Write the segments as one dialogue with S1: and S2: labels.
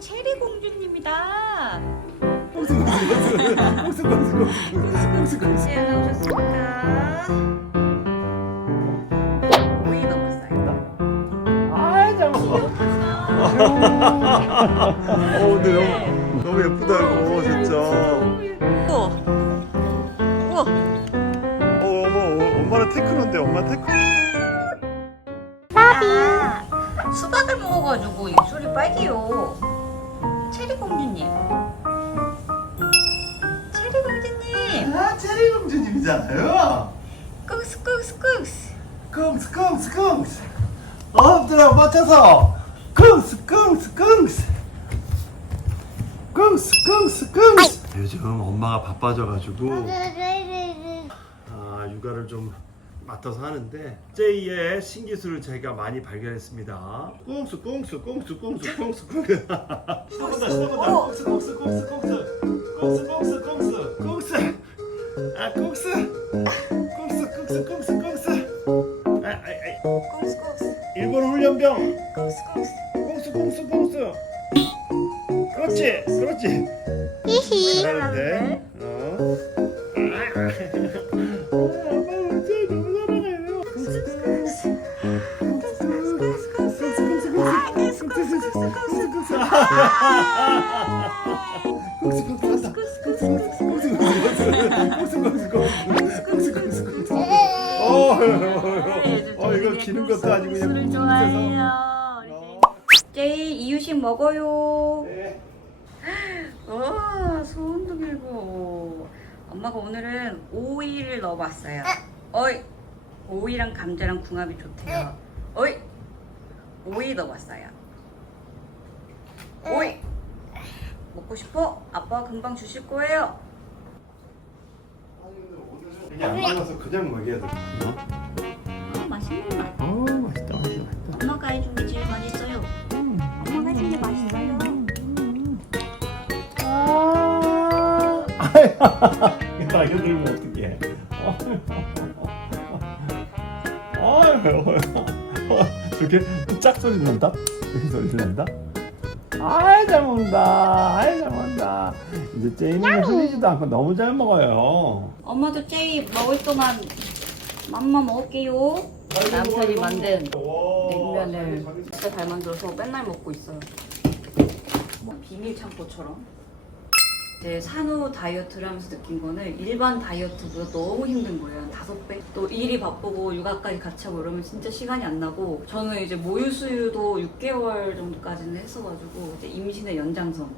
S1: 체리 공주님이다. 네, 나오셨습니까? 오이 넘었어요.
S2: 아 잠깐만 어 근데 너무 너무 예쁘다 이거 진짜
S1: 우와. 우와.
S2: 어 어머 어, 엄마는 테크노인데 엄마 테크노
S1: 아, 수박을 먹어가지고 입술이 빨개요. 체리 공주님. 체리 공주님.
S2: 아 체리 공주님이잖아요
S1: 꿍스 꿍스 꿍스.
S2: 꽁스 꽁스 꽁스 엎드려 맞춰서 꽁스 꽁스 꽁스 꽁스 꽁스 꽁스 요즘 엄마가 바빠져가지고 아, 육아를 좀 맡아서 하는데 제이의 신기술을 제가 많이 발견했습니다. 꽁수 꽁수 꽁수 꽁수 꽁수 꽁수 시도본다 시도본다 꽁수 꽁수 꽁수 꽁수 꽁수 꽁수 꽁수 꽁수 아 꽁수 꽁수 꽁수 꽁수 꽁수 아 아아
S1: 꿍스 꿍스.
S2: 일본 훈련병
S1: 꿍스 꿍스.
S2: 꽁수 꽁수 꽁수 그렇지 그렇지 잘하는데 어 이거 기는 것도 아니고 그냥
S1: 술을. 좋아해요. 제이 이유식 먹어요.
S2: 네.
S1: 와 소원도 길고. 엄마가 오늘은 오이를 넣어봤어요. 어이 오이랑 감자랑 궁합이 좋대요. 어이 오이 넣어봤어요. 오이 먹고 싶어? 아빠가 금방 주실 거예요.
S2: 이게 안 발라서 그냥 먹여야 돼.
S1: 아, 맛있는 맛.
S2: 어 맛있다 맛있다 맛있다.
S1: 엄마가 해준 게 제일 맛있어요. 엄마가 해준 게 맛있어요.
S2: 아, 이거 들면 어떡해? 아유, 저렇게 짝 소리 난다? 이렇게 소리 난다? 아이 잘 먹는다, 아이 잘 먹는다. 이제 제이는 흘리지도 않고 너무 잘 먹어요.
S1: 엄마도 제이 먹을 동안 맘마 먹을게요. 남편이 만든 냉면을 진짜 잘 만들어서 맨날 먹고 있어요. 뭐 비밀 창고처럼. 제 산후 다이어트를 하면서 느낀 거는 일반 다이어트보다 너무 힘든 거예요. 한 다섯 배. 또 일이 바쁘고 육아까지 같이 하고 이러면 진짜 시간이 안 나고 저는 이제 모유 수유도 6개월 정도까지는 했어가지고 이제 임신의 연장선.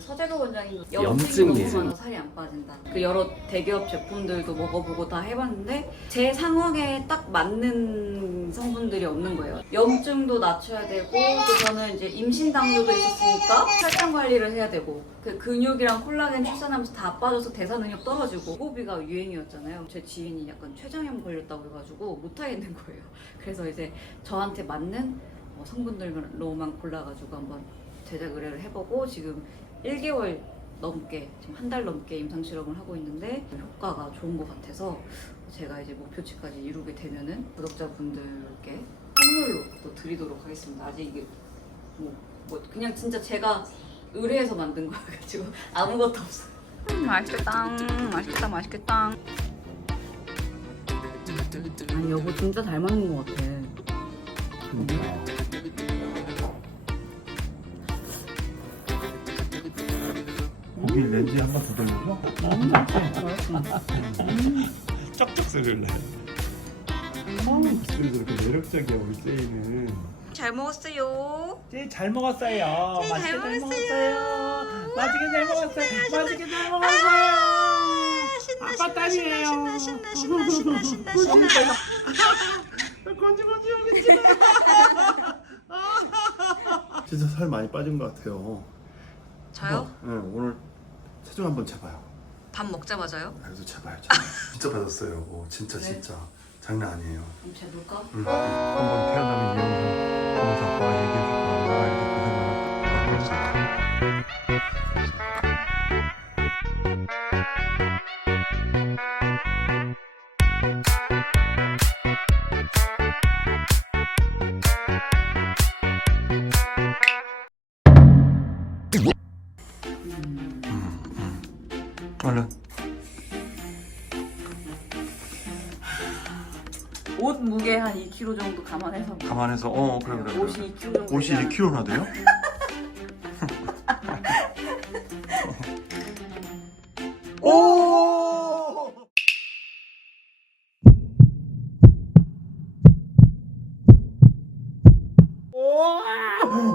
S1: 서재로 원장님 염증이
S3: 염증이에요.
S1: 너무 살이 안 빠진다. 그 여러 대기업 제품들도 먹어보고 다 해봤는데 제 상황에 딱 맞는 성분들이 없는 거예요. 염증도 낮춰야 되고 또 저는 이제 임신 당뇨도 있었으니까 혈당 관리를 해야 되고 그 근육이랑 콜라겐 출산하면서 다 빠져서 대사 능력 떨어지고 호비가 유행이었잖아요. 제 지인이 약간 췌장염 걸렸다고 해가지고 못 하겠는 거예요. 그래서 이제 저한테 맞는 어, 성분들로만 골라가지고 한번 제작 의뢰를 해보고 지금 1개월 넘게 지금 한 달 넘게 임상 실험을 하고 있는데 효과가 좋은 것 같아서 제가 이제 목표치까지 이루게 되면은 구독자분들께 선물로 또 드리도록 하겠습니다. 아직 이게 뭐, 뭐 그냥 진짜 제가 의뢰해서 만든 거여가지고 아무것도 없어요. 음, 맛있겠다, 맛있겠다, 맛있겠다. 아니 여보 진짜 잘 맞는 것 같아.
S2: 고기 렌즈 한번 더 돌려줘? 쩍쩍 소리를 내. 목소리 저렇게 매력적이야 우리 제이는.
S1: 잘 먹었어요.
S2: 제이 잘 먹었어요.
S1: 제이 잘
S2: 맛있게
S1: 먹었어요.
S2: 맛있게 잘 먹었어요. 맛있게 잘 먹었어요. 아빠 딸이에요.
S1: 신나 신나 신나 신나 신나 신나 신나.
S2: 건지 건지 여기 진짜 살 많이 빠진 것 같아요.
S1: 저요?
S2: 응 오늘 체중 한번 재봐요.
S1: 밥 먹자마자요?
S2: 그래서 재봐요. 재봐요. 진짜 받았어요. 오, 진짜
S1: 네.
S2: 진짜 장난 아니에요.
S1: 그럼 재볼까?
S2: 응. 한번 태어나면 이 영상 보면서 아빠가 얘기해 줄 거야. 엄마가 이렇게 고생을
S1: 2kg 정도 감안해서
S2: 감안해서 어 그래 그래.
S1: 옷이 2kg 정도
S2: 옷이
S1: 되지
S2: 2kg나 돼요? 오!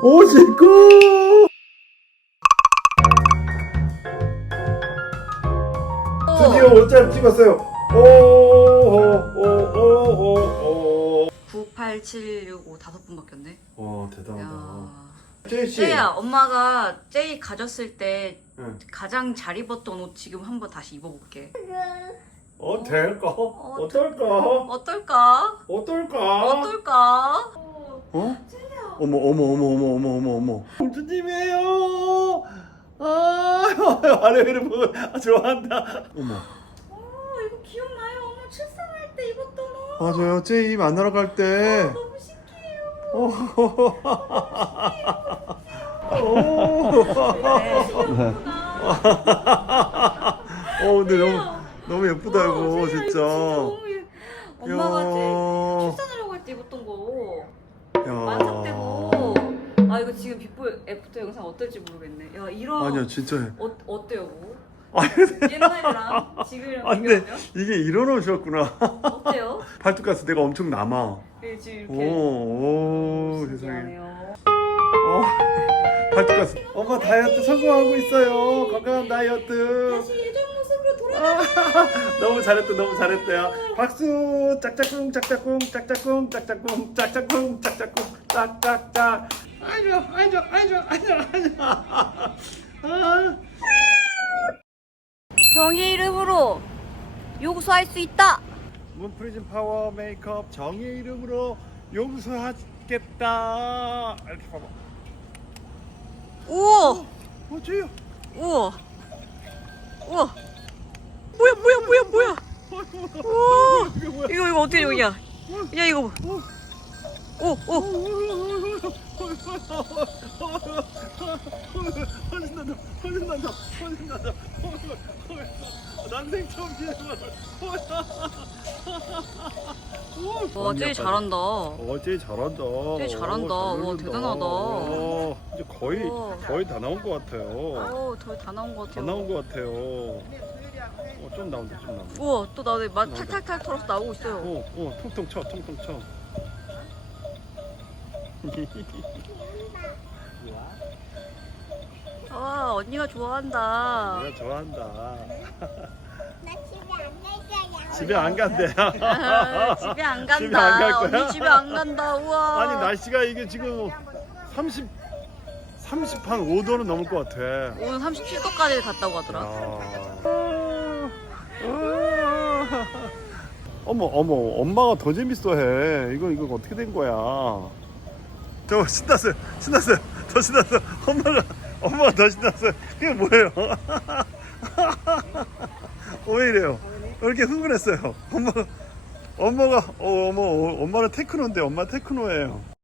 S2: 오십구! 드디어 옷잘 찍었어요. 오오오오오.
S1: 98765 다섯 분 바뀌었네
S2: 와 대단하다.
S1: 야.
S2: 제이 씨.
S1: 제이야 엄마가 제이 가졌을 때
S2: 응.
S1: 가장 잘 입었던 옷 지금 한번 다시 입어볼게
S2: 어 될까?
S1: 어,
S2: 어떨까?
S1: 어떨까?
S2: 어떨까?
S1: 어떨까?
S2: 어? 어머 어머 어머 어머 어머 어머 어머. 공주님이에요. 아 아래를 보고 아, 좋아한다. 어머.
S1: 어 이거 기억나요? 엄마 출산할 때 입었던 옷
S2: 맞아요. 제이 만나러 갈 때.
S1: 너무 신기해요
S2: 오.
S1: 네, 신기하구나
S2: 어 근데 너무 너무 예쁘다 이거
S1: 어,
S2: 진짜.
S1: 너무 예- 엄마가
S2: 야.
S1: 출산하려고 할 때 입었던 거
S2: 야.
S1: 만삭되고 아 이거 지금 비포 애프터 영상 어떨지 모르겠네 야 이런
S2: 아니야 진짜.
S1: 어, 어때요? 옛날이랑 지금이랑
S2: 아, 근데
S1: 비교하면
S2: 이게 이런 옷이었구나.
S1: 어때요?
S2: 팔뚝가스 내가 엄청 남아.
S1: 네, 지금
S2: 오,
S1: 이렇게
S2: 오 세상에.
S1: 신기하네요.
S2: 어, 팔뚝가스. 엄마 다이어트 성공하고 있어요. 건강한 다이어트.
S1: 다시 예전 모습으로 돌아가.
S2: 너무 잘했다, 너무 잘했대요. 박수! 짝짝꿍, 짝짝꿍, 짝짝꿍, 짝짝꿍, 짝짝꿍, 짝짝꿍, 짝짝짝. 아이고, 아이고, 아이고, 아이고, 아이고. 아.
S1: 정의 이름으로 용서할 수 있다.
S2: 문프리즘 파워 메이크업 정의 이름으로 용서하겠다. 이렇게 봐봐.
S1: 우와,
S2: 어, 저요.
S1: 우와, 우와. 뭐야, 뭐야, 뭐야, 뭐야. 우와.
S2: 이게 뭐야?
S1: 이거 이거 어떻게 여기야? 야 이거. 봐. 오, 오.
S2: 훨씬 난다, 훨씬 난다, 훨씬 난다. 난생 처음이야.
S1: 와, 제일 잘한다.
S2: 어, 제일 잘한다.
S1: 제일 잘한다.
S2: 어, 잘
S1: 와. 대단하다.
S2: 어, 이제 거의
S1: 우와.
S2: 거의 다 나온 것 같아요.
S1: 오, 더다 나온
S2: 것다
S1: 같아요.
S2: 나온 것 같아요. 어, 좀 나온다, 좀 나온다.
S1: 우와, 또 나네 맛 탈탈탈 털어서 나오고 있어요.
S2: 어, 어, 통통 쳐, 통통 쳐.
S1: 와, 언니가 좋아한다.
S2: 내가 좋아한다.
S3: 나 집에 안갈 거야.
S2: 집에 안 간대요.
S1: 아, 집에 안 간다.
S2: 집에 안갈 거야?
S1: 언니 집에 안 간다. 우와.
S2: 아니 날씨가 이게 지금 30 30 한 5도는 넘을 것 같아.
S1: 오늘 37도까지 갔다고 하더라.
S2: 아. 어머 어머 엄마가 더 재밌어해. 이거 이거 어떻게 된 거야? 저 신났어요. 신났어요. 더 신났어. 엄마가 엄마가 더 신났어요. 그게 뭐예요? 어, 왜 이래요? 왜 이렇게 흥분했어요? 엄마가 엄마가 어, 어머 어, 엄마는 테크노인데 엄마 테크노예요.